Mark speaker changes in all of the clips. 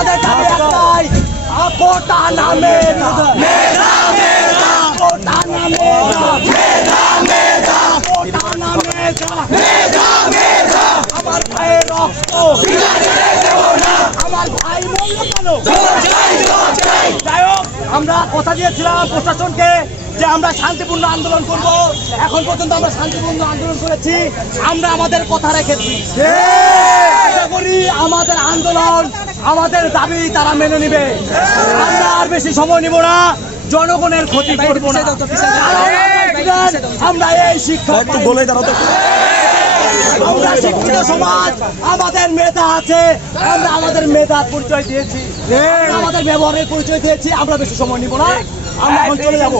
Speaker 1: আমাদের দাবি একটাই কোটা নামে মেধা মেধা কোটা নামে মেধা মেধা কোটা নামে মেধা মেধা আমার ভাইয়ের রক্ত। আমার ভাই মরল কেন? যাই হোক আমরা কথা দিয়েছিলাম প্রশাসনকে যে আমরা শান্তিপূর্ণ আন্দোলন করব। এখন পর্যন্ত আমরা শান্তিপূর্ণ আন্দোলন করেছি। আমরা আমাদের কথা রেখেছি। আশা করি আমাদের আন্দোলন আমাদের দাবি তারা মেনে নিবে। আমরা আর বেশি সময় নিব না। জনগণের ক্ষতি করব না। আমরা এই শিক্ষা
Speaker 2: বলে দাঁড়াও তো।
Speaker 1: আমরা শিক্ষিত সমাজ আমাদের মেধা আছে আমরা আমাদের মেধার পরিচয় দিয়েছি। আমাদের ব্যবহারের পরিচয় দিয়েছি আমরা বেশি সময় নিব না। আমরা এখন চলে যাব।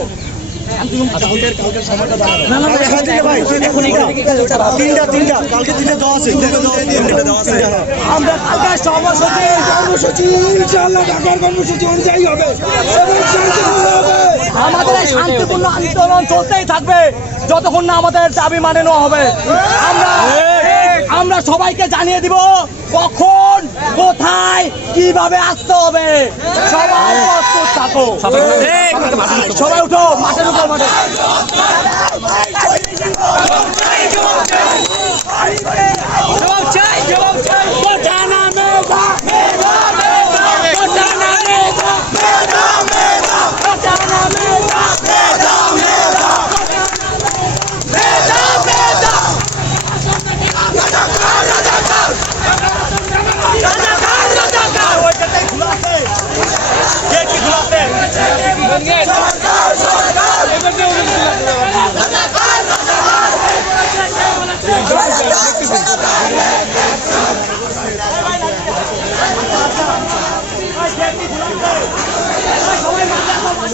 Speaker 2: আছে হ্যাঁ।
Speaker 1: আমরা কালকে সভাপতি
Speaker 3: কর্মসূচি ইনশাআল্লাহ ঢাকার কর্মসূচি অনুযায়ী হবে। এবং শান্তিপূর্ণ হবে।
Speaker 1: আমাদের এই শান্তিপূর্ণ আন্দোলন চলতেই থাকবে। যতক্ষণ না আমাদের দাবি মানে নেওয়া হবে। আমরা আমরা সবাইকে জানিয়ে দিব কখন কোথায় কীভাবে আসতে হবে। সবাই প্রস্তুত থাকো। সবাই উঠো মাঠের উপর মাঠে।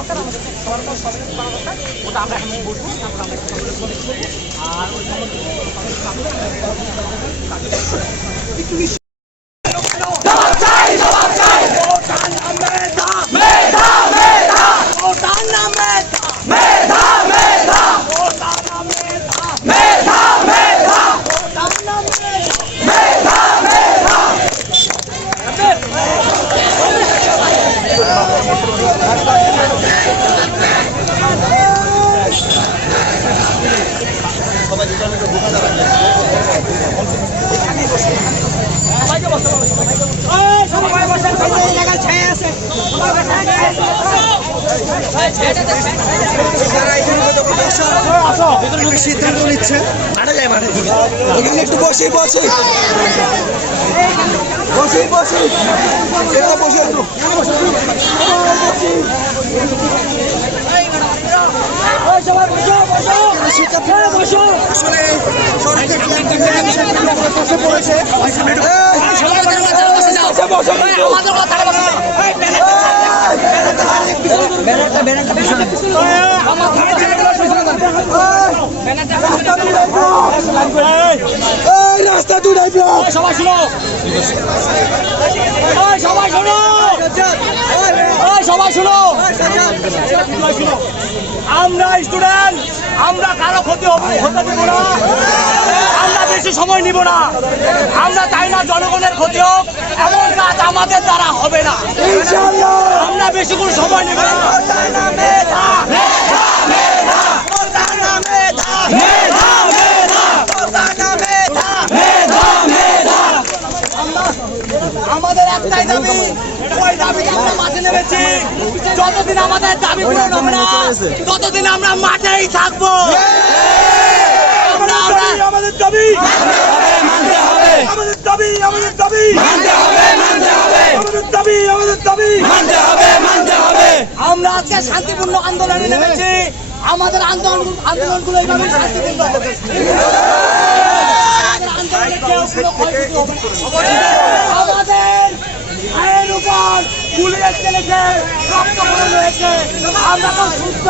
Speaker 1: মাঠে যাও মাঠে যাও সবাই
Speaker 2: একটা সিদ্ধান্ত নিচ্ছে। এখানে একটু বসে বসে বসে বসে এটা বসে আসলে সরকার বসে পড়েছে
Speaker 1: আমাদের কথা
Speaker 2: এই রাস্তা দুটাই ব্লক
Speaker 1: শুনো ওই সবাই শুনো। সবাই শুনো। সবাই শুনো। আমরা স্টুডেন্ট আমরা কারও ক্ষতি হব- হতে দেব না। আমরা বেশি সময় নিব না। আমরা চাই না জনগণের ক্ষতি হোক এমন কাজ আমাদের দ্বারা হবে না। আমরা বেশি কোনো সময় নিব না মেধা, মেধা, মেধা, মেধা, মেধা, মেধা, মেধা, মেধা। আমরা- আমাদের দাবি ওই দাবিতে আমরা মাঠে নেমেছি। যতদিন আমাদের দাবি পূরণ হবে না ততদিন আমরা মাঠেই থাকব।
Speaker 3: আমাদের দাবি আমাদের দাবি। আমাদের দাবি আমাদের দাবি। আমাদের দাবি
Speaker 1: আমরা আজকে শান্তিপূর্ণ আন্দোলনে নেমেছি। আমাদের আন্দোলন আন্দোলনগুলো এইভাবে শান্তিপূর্ণ হবে। আন্দোলনে কেউ কোনো ক্ষয়ক্ষতি হবে না। আমাদের গুলি চলেছে রক্ত হয়েছে আমরা তো সুস্থ